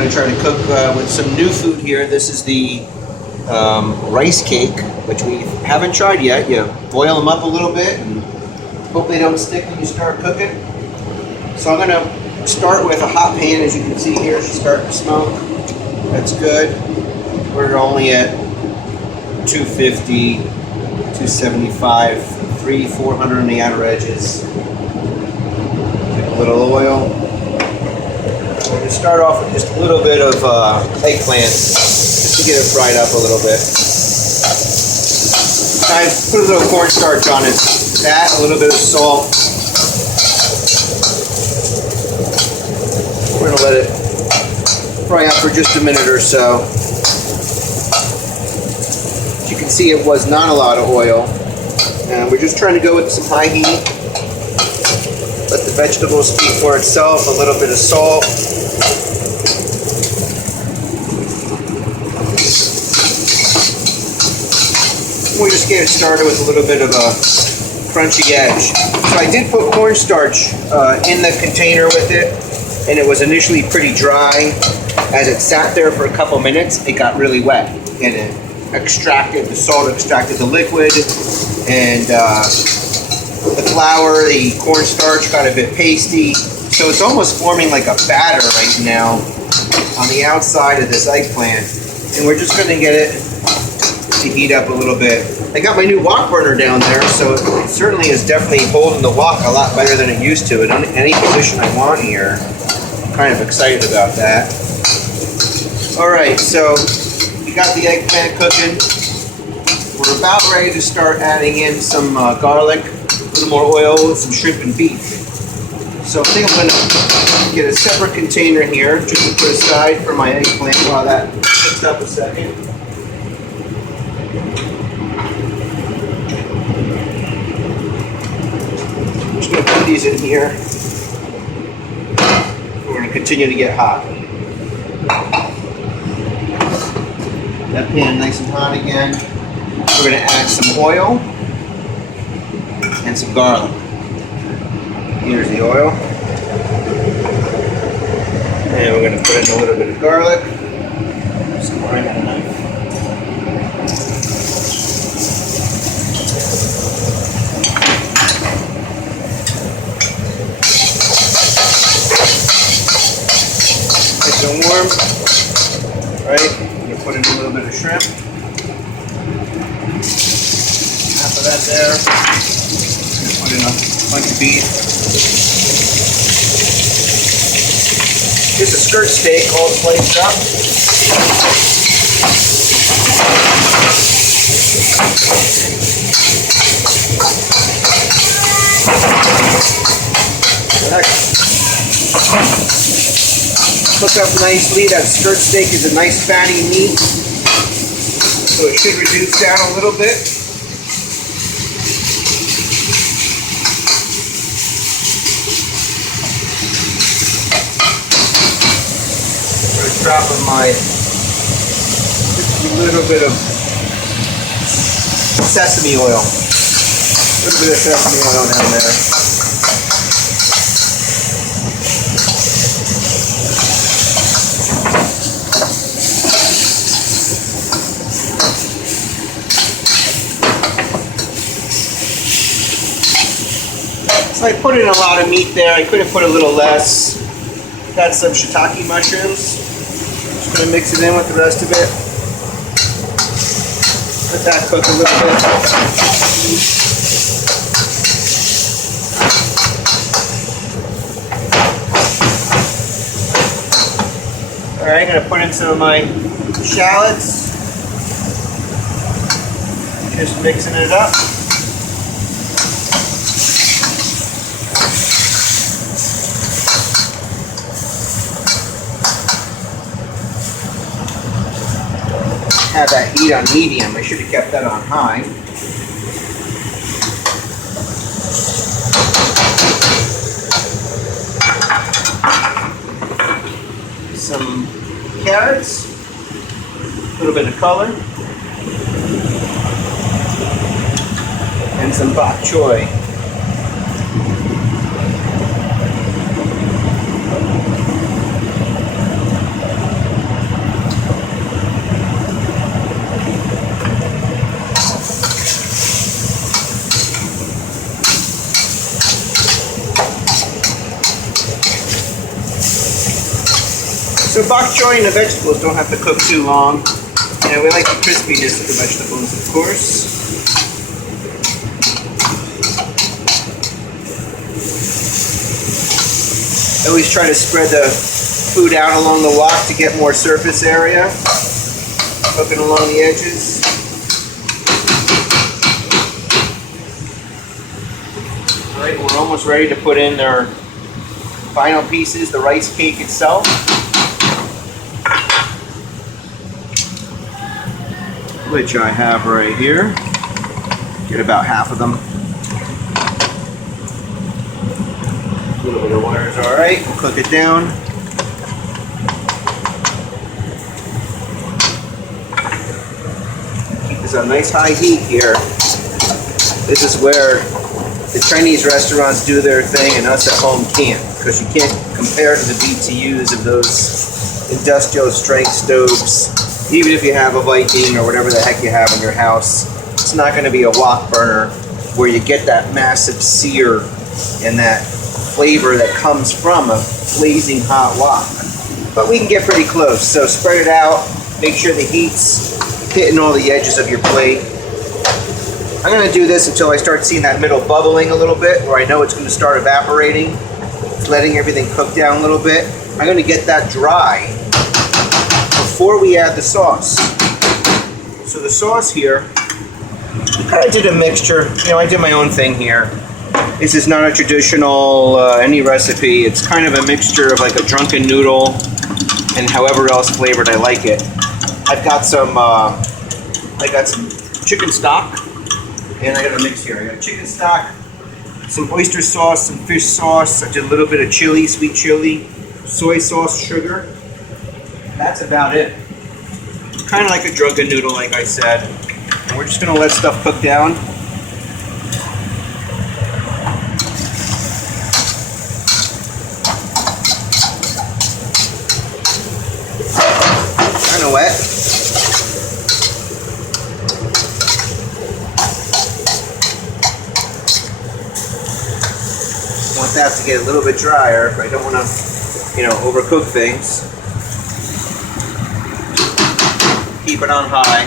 going to try to cook with some new food here. This is the rice cake, which we haven't tried yet. You boil them up a little bit and hope they don't stick when you start cooking. So I'm going to start with a hot pan. As you can see here, she's starting to smoke. That's good. We're only at 250, 275, 400 on the outer edges. Get a little oil. We're going to start off with just a little bit of eggplant, just to get it fried up a little bit. I put a little cornstarch on it. That, a little bit of salt. We're going to let it fry up for just a minute or so. As you can see, it was not a lot of oil. And we're just trying to go with some high heat. Let the vegetables speak for itself. A little bit of salt. We'll just get it started with a little bit of a crunchy edge. So I did put cornstarch in the container with it, and it was initially pretty dry. As it sat there for a couple minutes, it got really wet, and it extracted, the salt extracted the liquid, and the flour, the cornstarch got a bit pasty. So it's almost forming like a batter right now on the outside of this eggplant. And we're just gonna get it to heat up a little bit. I got my new wok burner down there, so it certainly is definitely holding the wok a lot better than it used to in any position I want here. I'm kind of excited about that. All right, so we got the eggplant cooking. We're about ready to start adding in some garlic, a little more oil, some shrimp and beef. So I think I'm gonna get a separate container here just to put aside for my eggplant while that cooks up a second. I'm just gonna put these in here. We're gonna continue to get hot. That pan nice and hot again. We're going to add some oil and some garlic. Here's the oil. And we're going to put in a little bit of garlic. Just grind that knife. Nice and warm. All right. Put in a little bit of shrimp. Half of that there. Put in a bunch of beef. Here's a skirt steak all sliced up. Cook up nicely. That skirt steak is a nice fatty meat, so it should reduce down a little bit. Put a drop of just a little bit of sesame oil. A little bit of sesame oil down there. So I put in a lot of meat there. I could have put a little less. Got some shiitake mushrooms. Just going to mix it in with the rest of it. Let that cook a little bit. All right, I'm going to put in some of my shallots. Just mixing it up. Have that heat on medium. I should have kept that on high. Some carrots, a little bit of color, and some bok choy. So bok choy and the vegetables don't have to cook too long. And we like the crispiness of the vegetables, of course. I always try to spread the food out along the wok to get more surface area. Cooking along the edges. Alright, we're almost ready to put in our final pieces, the rice cake itself. Which I have right here. Get about half of them. A little bit of water is alright. We'll cook it down. Keep this on nice high heat here. This is where the Chinese restaurants do their thing and us at home can't, because you can't compare to the BTUs of those industrial strength stoves. Even if you have a Viking or whatever the heck you have in your house, it's not going to be a wok burner where you get that massive sear and that flavor that comes from a blazing hot wok. But we can get pretty close, so spread it out, make sure the heat's hitting all the edges of your plate. I'm going to do this until I start seeing that middle bubbling a little bit, where I know it's going to start evaporating, letting everything cook down a little bit. I'm going to get that dry before we add the sauce. So the sauce here, I kind of did a mixture. You know, I did my own thing here. This is not a traditional any recipe. It's kind of a mixture of like a drunken noodle and however else flavored I like it. I've got some chicken stock, and I got a mix here. I got chicken stock, some oyster sauce, some fish sauce. I did a little bit of chili, sweet chili, soy sauce, sugar. That's about it. Kind of like a drunken noodle, like I said. And we're just going to let stuff cook down. Kind of wet. I want that to get a little bit drier, but I don't want to, overcook things. Keep it on high.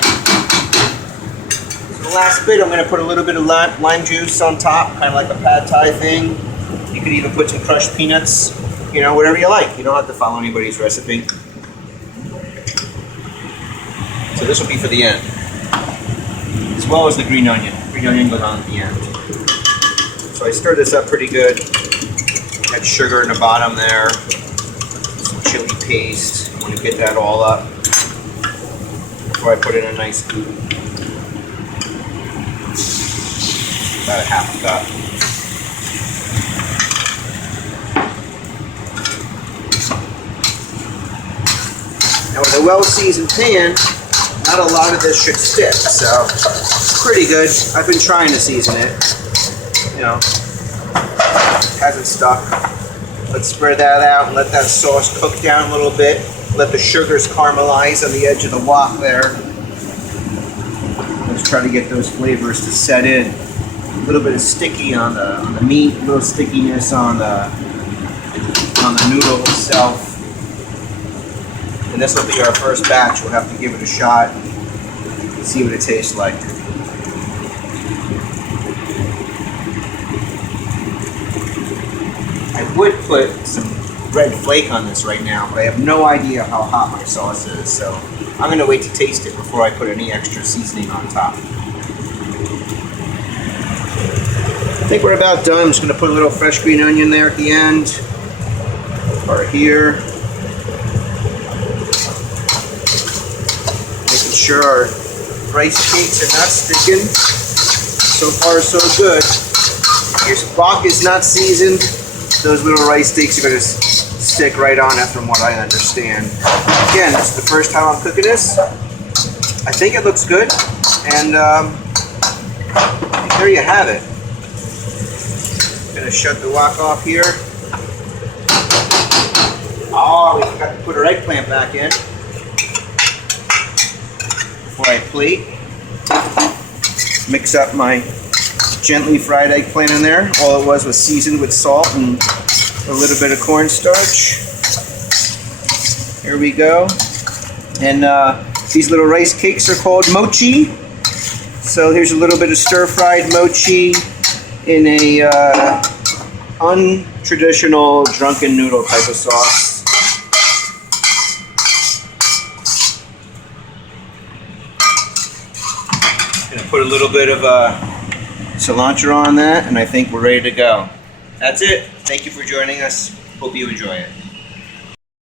So the last bit, I'm going to put a little bit of lime juice on top, kind of like a pad thai thing. You could even put some crushed peanuts, whatever you like. You don't have to follow anybody's recipe. So this will be for the end, as well as the green onion. Green onion goes on at the end. So I stir this up pretty good. Got sugar in the bottom there, some chili paste. I want to get that all up before I put in a nice scoop. About a half a cup. Now with a well-seasoned pan, not a lot of this should stick, so it's pretty good. I've been trying to season it. Hasn't stuck. Let's spread that out and let that sauce cook down a little bit. Let the sugars caramelize on the edge of the wok there. Let's try to get those flavors to set in. A little bit of sticky on the meat, a little stickiness on the noodle itself. And this will be our first batch. We'll have to give it a shot and see what it tastes like. I would put some red flake on this right now, but I have no idea how hot my sauce is, so I'm going to wait to taste it before I put any extra seasoning on top. I think we're about done. I'm just going to put a little fresh green onion there at the end, or here. Making sure our rice cakes are not sticking. So far, so good. Your wok is not seasoned. Those little rice steaks are going to stick right on it from what I understand. Again, this is the first time I'm cooking this. I think it looks good. And there you have it. I'm going to shut the wok off here. Oh, we forgot to put our eggplant back in before I plate. Mix up my gently fried eggplant in there. All it was seasoned with salt and a little bit of cornstarch. Here we go. And these little rice cakes are called mochi. So here's a little bit of stir-fried mochi in a untraditional drunken noodle type of sauce. Gonna put a little bit of cilantro on that, and I think we're ready to go. That's it. Thank you for joining us. Hope you enjoy it.